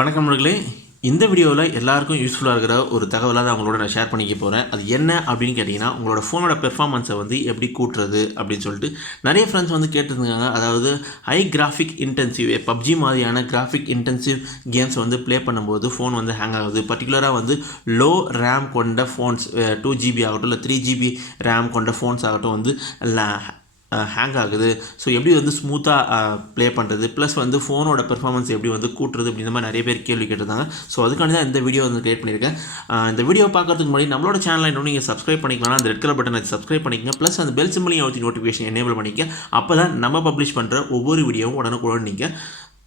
வணக்கம் நண்பர்களே. இந்த வீடியோவில் எல்லாருக்கும் யூஸ்ஃபுல்லாக இருக்கிற ஒரு தகவலாக தான் உங்களோட நான் ஷேர் பண்ணிக்க போகிறேன். அது என்ன அப்படின்னு கேட்டிங்கன்னா, உங்களோட ஃபோனோட பெர்ஃபார்மன்ஸை வந்து எப்படி கூட்டுறது அப்படின்னு சொல்லிட்டு நிறைய ஃப்ரெண்ட்ஸ் வந்து கேட்டிருந்தாங்க. அதாவது ஹை கிராஃபிக் இன்டென்சிவ் பப்ஜி மாதிரியான கிராஃபிக் இன்டென்சிவ் கேம்ஸ் வந்து ப்ளே பண்ணும்போது ஃபோன் வந்து ஹேங் ஆகுது. பர்டிகுலராக வந்து லோ ரேம் கொண்ட ஃபோன்ஸ் 2GB ஆகட்டும் இல்லை 3GB ரேம் கொண்ட ஃபோன்ஸ் ஆகட்டும் வந்து ஹேங் ஆகுது. ஸோ எப்படி வந்து ஸ்மூத்தாக ப்ளே பண்ணுறது, ப்ளஸ் வந்து ஃபோனோட பெர்ஃபார்மன்ஸ் எப்படி வந்து கூட்டுறது அப்படின்ற மாதிரி நிறைய பேர் கேள்வி கேட்டிருந்தாங்க. ஸோ அதுக்காண்டி தான் இந்த வீடியோ வந்து கிரியேட் பண்ணியிருக்கேன். இந்த வீடியோ பார்க்கறதுக்கு முன்னாடி நம்மளோட சேனலை இன்னும் நீங்கள் சப்ஸ்கிரைப் பண்ணிக்கலாம். அந்த ரெட் கலர் பட்டனை சப்ஸ்கிரைப் பண்ணிக்கங்க. ப்ளஸ் அந்த பெல் சிம்பிளையும் அழுத்தி நோட்டிஃபிகேஷன் எனேபிள் பண்ணிக்க. அப்போ தான் நம்ம பப்ளிஷ் பண்ணுற ஒவ்வொரு வீடியோவும் உடனுக்குடன் நீங்கள்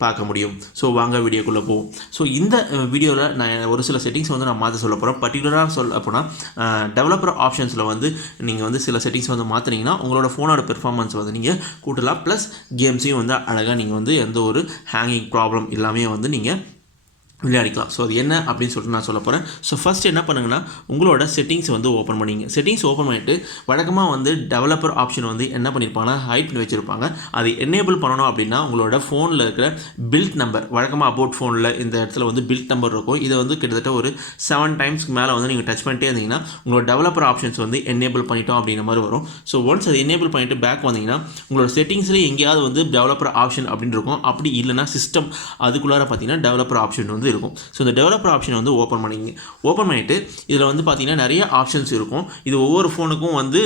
பார்க்க முடியும். ஸோ வாங்க வீடியோக்குள்ளே போவோம். ஸோ இந்த வீடியோவில் நான் ஒரு சில செட்டிங்ஸ் வந்து நான் மாற்ற சொல்ல போகிறேன். பர்டிகுலராக சொல்ல போனால் டெவலப்பர் ஆப்ஷன்ஸில் வந்து நீங்கள் வந்து சில செட்டிங்ஸ் வந்து மாற்றினீங்கன்னா உங்களோட ஃபோனோட பெர்ஃபார்மன்ஸ் வந்து நீங்கள் கூட்டலாம். ப்ளஸ் கேம்ஸையும் வந்து அழகாக நீங்கள் வந்து எந்த ஒரு ஹேங்கிங் ப்ராப்ளம் எல்லாமே வந்து நீங்கள் விளையாடிக்கலாம். ஸோ அது என்ன அப்படின்னு சொல்லிட்டு நான் சொல்ல போகிறேன். ஸோ ஃபஸ்ட் என்ன பண்ணுங்கன்னா, உங்களோட செட்டிங்ஸ் வந்து ஓப்பன் பண்ணிங்க. செட்டிங்ஸ் ஓப்பன் பண்ணிவிட்டு வழக்கமாக வந்து டெவலப்பர் ஆப்ஷன் வந்து என்ன பண்ணியிருப்பாங்கன்னா ஹைட் பண்ணி வச்சுருப்பாங்க. அது எனேபிள் பண்ணணும் அப்படின்னா உங்களோட ஃபோனில் இருக்கிற பில்ட் நம்பர், வழக்கமாக அபவுட் ஃபோனில் இந்த இடத்துல வந்து பில்ட் நம்பர் இருக்கும். இதை வந்து கிட்டத்தட்ட ஒரு 7 டைம்ஸ்க்கு மேலே வந்து நீங்கள் டச் பண்ணிட்டே இருந்தீங்கன்னா உங்களோட டெவலப்பர் ஆப்ஷன்ஸ் வந்து எனேபிள் பண்ணிட்டோம் அப்படிங்கிற மாதிரி வரும். ஸோ ஒன்ஸ் அது எனேபிள் பண்ணிவிட்டு பேக் வந்தீங்கன்னா உங்களோட செட்டிங்ஸ்லேயே எங்கேயாவது வந்து டெவலப்பர் ஆப்ஷன் அப்படின்னு இருக்கும். அப்படி இல்லைனா சிஸ்டம் அதுக்குள்ளார பார்த்தீங்கன்னா டெவலப்பர் ஆப்ஷன் வந்து இருக்கும். ஸோ இந்த டெவலப்பர் ஆப்ஷன் வந்து ஓப்பன் பண்ணிவிட்டு இதில் வந்து பார்த்தீங்கன்னா நிறைய ஆப்ஷன்ஸ் இருக்கும். இது ஒவ்வொரு ஃபோனுக்கும் வந்து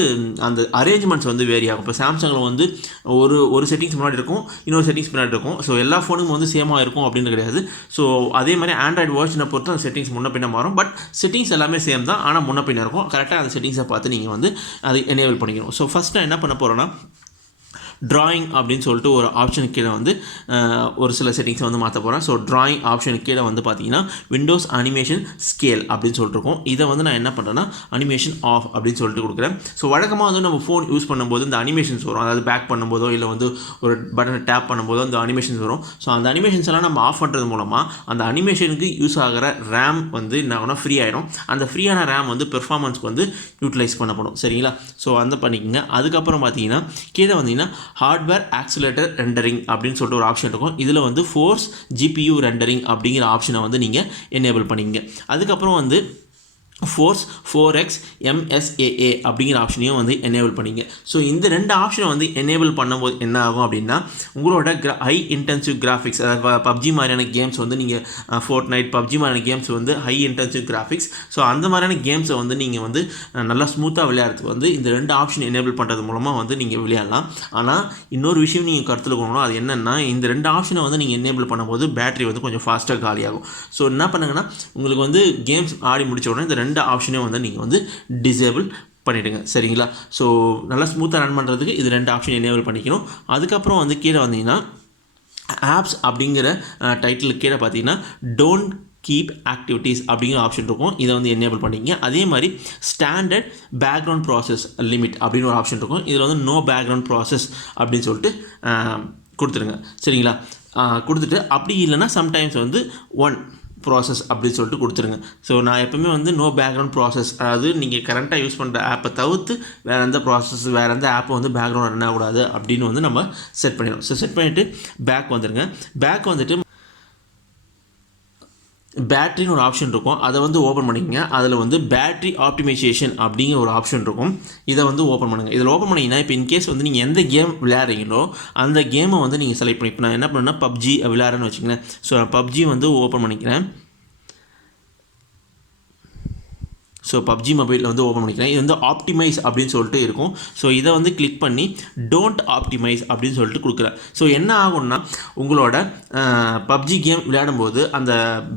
அந்த அரேஞ்ச்மெண்ட்ஸ் வந்து வேரி ஆகும். இப்போ சாம்சங்கில் வந்து ஒரு செட்டிங்ஸ் முன்னாடி இருக்கும், இன்னொரு செட்டிங்ஸ் பின்னாடி இருக்கும். ஸோ எல்லா ஃபோனுக்கும் வந்து சேமாக இருக்கும் அப்படின்னு கிடையாது. ஸோ அதே மாதிரி ஆண்ட்ராய்டு வெர்ஷனை பொறுத்து அந்த செட்டிங்ஸ் முன்ன பின்ன மாறும். பட் செட்டிங்ஸ் எல்லாமே சேம் தான், ஆனால் முன்ன பின்ன இருக்கும். கரெக்டாக அந்த செட்டிங்ஸை பார்த்து நீங்கள் வந்து அதை எனேபிள் பண்ணிக்கணும். ஸோ ஃபஸ்ட் நான் என்ன பண்ண போகிறேன்னா, ட்ராயிங் அப்படின்னு சொல்லிட்டு ஒரு ஆப்ஷனுக்கு கீழே வந்து ஒரு சில செட்டிங்ஸை வந்து மாற்ற போகிறேன். ஸோ ட்ராயிங் ஆப்ஷனுக்கு கீழே வந்து பார்த்தீங்கன்னா விண்டோஸ் அனிமேஷன் ஸ்கேல் அப்படின்னு சொல்லிட்டு இருக்கும். இதை வந்து நான் என்ன பண்ணுறேன்னா அனிமேஷன் ஆஃப் அப்படின்னு சொல்லிட்டு கொடுக்குறேன். ஸோ வழக்கமாக வந்து நம்ம ஃபோன் யூஸ் பண்ணும்போது இந்த அனிமேஷன்ஸ் வரும். அதாவது பேக் பண்ணும்போதோ இல்லை வந்து ஒரு பட்டனை டேப் பண்ணும்போதோ அந்த அனிமேஷன்ஸ் வரும். ஸோ அந்த அனிமேஷன்ஸ் எல்லாம் நம்ம ஆஃப் பண்ணுறது மூலமாக அந்த அனிமேஷனுக்கு யூஸ் ஆகிற ரேம் வந்து என்ன ஆகும்னா ஃப்ரீ ஆகிடும். அந்த ஃப்ரீயான ரேம் வந்து பெர்ஃபார்மன்ஸ்க்கு வந்து யூட்டிலைஸ் பண்ணப்படும். சரிங்களா? ஸோ அந்த பண்ணிக்கோங்க. அதுக்கப்புறம் பார்த்தீங்கன்னா கீழே வந்தீங்கன்னா ஹார்ட்வேர் ஆக்சிலேட்டர் ரெண்டரிங் அப்படின்னு சொல்லிட்டு ஒரு ஆப்ஷன் இருக்கும். இதில் வந்து ஃபோர்ஸ் ஜிபியூ ரெண்டரிங் அப்படிங்கிற ஆப்ஷனை வந்து நீங்கள் எனேபிள் பண்ணிங்க. அதுக்கப்புறம் வந்து ஃபோர்ஸ் 4x MSAA அப்படிங்கிற ஆப்ஷனையும் வந்து எனேபிள் பண்ணிங்க. ஸோ இந்த ரெண்டு ஆப்ஷனை வந்து எனேபிள் பண்ணும்போது என்ன ஆகும் அப்படின்னா உங்களோட ஹை இன்டென்சிவ் கிராஃபிக்ஸ், அதாவது பப்ஜி மாதிரியான கேம்ஸ் வந்து நீங்கள் ஃபோர்ட்நைட் பப்ஜி மாதிரியான கேம்ஸ் வந்து ஹை இன்டென்சிவ் கிராஃபிக்ஸ், ஸோ அந்த மாதிரியான கேம்ஸை வந்து நீங்கள் வந்து நல்லா ஸ்மூத்தாக விளையாடுறதுக்கு வந்து இந்த ரெண்டு ஆப்ஷன் எனேபிள் பண்ணுறது மூலமாக வந்து நீங்கள் விளையாடலாம். ஆனால் இன்னொரு விஷயம் நீங்கள் கருத்தில் கொள்ளணும். அது என்னென்னா, இந்த ரெண்டு ஆப்ஷனை வந்து நீங்கள் எனேபிள் பண்ணும்போது பேட்டரி வந்து கொஞ்சம் ஃபாஸ்ட்டாக காலியாகும். ஸோ என்ன பண்ணுங்கன்னா, உங்களுக்கு வந்து கேம்ஸ் ஆடி முடிச்ச உடனே இந்த ரெண்டு ஆப்ஷனையும் வந்து நீங்கள் வந்து டிசேபிள் பண்ணிவிடுங்க. சரிங்களா? ஸோ நல்லா ஸ்மூத்தாக ரன் பண்ணுறதுக்கு இது ரெண்டு ஆப்ஷன் எனேபிள் பண்ணிக்கணும். அதுக்கப்புறம் வந்து கீழே வந்தீங்கன்னா ஆப்ஸ் அப்படிங்கிற டைட்டிலுக்கு கீழே பார்த்தீங்கன்னா டோன்ட் கீப் ஆக்டிவிட்டீஸ் அப்படிங்கிற ஆப்ஷன் இருக்கும். இதை வந்து எனேபிள் பண்ணிங்க. அதே மாதிரி ஸ்டாண்டர்ட் பேக்ரவுண்ட் ப்ராசஸ் லிமிட் அப்படின்னு ஒரு ஆப்ஷன் இருக்கும். இதில் வந்து நோ பேக்ரவுண்ட் ப்ராசஸ் அப்படின்னு சொல்லிட்டு கொடுத்துருங்க. சரிங்களா? கொடுத்துட்டு அப்படி இல்லைன்னா சம்டைம்ஸ் வந்து ஒன் ப்ராசஸ் அப்படின்னு சொல்லிட்டு கொடுத்துருங்க. ஸோ நான் எப்போவுமே வந்து நோ பேக்ரவுண்ட் ப்ராசஸ், அதாவது நீங்கள் கரண்ட்டாக யூஸ் பண்ணுற ஆப்பை தவிர்த்து வேறு எந்த ப்ராசஸ் வேறு எந்த ஆப்பை வந்து பேக்ரவுண்ட் ரன் ஆகக்கூடாது அப்படின்னு வந்து நம்ம செட் பண்ணிடணும். ஸோ செட் பண்ணிவிட்டு பேக் வந்துடுங்க. பேக் வந்துட்டு பேட்ரின்னு ஒரு ஆப்ஷன் இருக்கும். அதை வந்து ஓப்பன் பண்ணிக்கங்க. அதில் வந்து பேட்ரி ஆப்டிமைசேஷன் அப்படிங்கிற ஒரு ஆப்ஷன் இருக்கும். இதை வந்து ஓப்பன் பண்ணுங்கள். இதில் ஓப்பன் பண்ணிங்கன்னா இப்போ இன்கேஸ் வந்து நீங்கள் எந்த கேம் விளையாடுறீங்களோ அந்த கேமை வந்து நீங்கள் செலக்ட் பண்ணி, இப்போ நான் என்ன பண்ணேன்னா பப்ஜி விளையாடுறேன்னு வச்சுக்கங்களேன். ஸோ நான் பப்ஜி வந்து ஓப்பன் பண்ணிக்கிறேன். ஸோ பப்ஜி மொபைலில் வந்து ஓப்பன் பண்ணிக்கிறேன். இது வந்து ஆப்டிமைஸ் அப்படின்னு சொல்லிட்டு இருக்கும். ஸோ இதை வந்து கிளிக் பண்ணி டோன்ட் ஆப்டிமைஸ் அப்படின்னு சொல்லிட்டு கொடுக்குறேன். ஸோ என்ன ஆகும்னா உங்களோட பப்ஜி கேம் விளையாடும்போது அந்த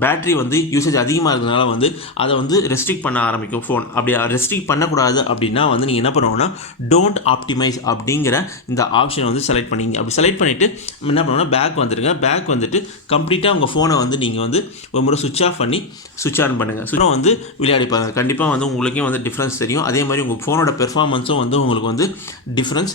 பேட்ரி வந்து யூசேஜ் அதிகமாக இருக்கிறதுனால வந்து அதை வந்து ரெஸ்ட்ரிக்ட் பண்ண ஆரம்பிக்கும் ஃபோன். அப்படி ரெஸ்ட்ரிக்ட் பண்ணக்கூடாது அப்படின்னா வந்து நீங்கள் என்ன பண்ணுவோன்னா டோன்ட் ஆப்டிமைஸ் அப்படிங்கிற இந்த ஆப்ஷனை வந்து செலக்ட் பண்ணிங்க. அப்படி செலக்ட் பண்ணிவிட்டு என்ன பண்ணுவோன்னா பேக் வந்துடுங்க. பேக் வந்துட்டு கம்ப்ளீட்டாக உங்கள் ஃபோனை வந்து நீங்கள் வந்து ஒரு முறை சுவிட்ச் ஆஃப் பண்ணி சுவிட்ச் ஆன் பண்ணுங்கள். சுவிட்ச் வந்து விளையாடி பாருங்கள். கண்டிப்பாக கண்டிப்பாக வந்து உங்களுக்கே வந்து டிஃப்ரென்ஸ் தெரியும். அதே மாதிரி உங்கள் ஃபோனோட பெர்ஃபார்மன்ஸும் வந்து உங்களுக்கு வந்து டிஃப்ரென்ஸ்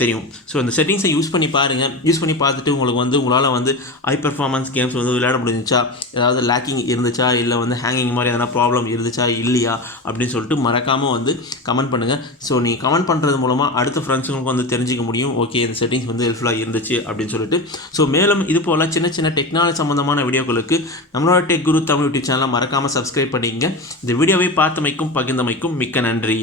தெரியும். ஸோ இந்த செட்டிங்ஸை யூஸ் பண்ணி பாருங்கள். யூஸ் பண்ணி பார்த்துட்டு உங்களுக்கு வந்து உங்களால் வந்து ஹை பெர்ஃபார்மன்ஸ் கேம்ஸ் வந்து விளையாட முடிஞ்சிச்சா, ஏதாவது லேக்கிங் இருந்துச்சா, இல்லை வந்து ஹேங்கிங் மாதிரி எதனா ப்ராப்ளம் இருந்துச்சா இல்லையா அப்படின்னு சொல்லிட்டு மறக்காமல் வந்து கமெண்ட் பண்ணுங்கள். ஸோ நீங்கள் கமெண்ட் பண்ணுறது மூலமாக அடுத்த ஃப்ரெண்ட்ஸுங்களுக்கு வந்து தெரிஞ்சிக்க முடியும், ஓகே இந்த செட்டிங்ஸ் வந்து ஹெல்ப்ஃபுல்லாக இருந்துச்சு அப்படின்னு சொல்லிட்டு. ஸோ மேலும் இது போல் சின்ன சின்ன டெக்னாலஜி சம்மந்தமான வீடியோக்களுக்கு நம்மளோட டெக் குரு தமிழ் யூடியூப் சேனலை மறக்காமல் சப்ஸ்கிரைப் பண்ணிக்கங்க. இந்த வீடியோவை பார்த்தமைக்கும் பகிர்ந்தமைக்கும் மிக்க நன்றி.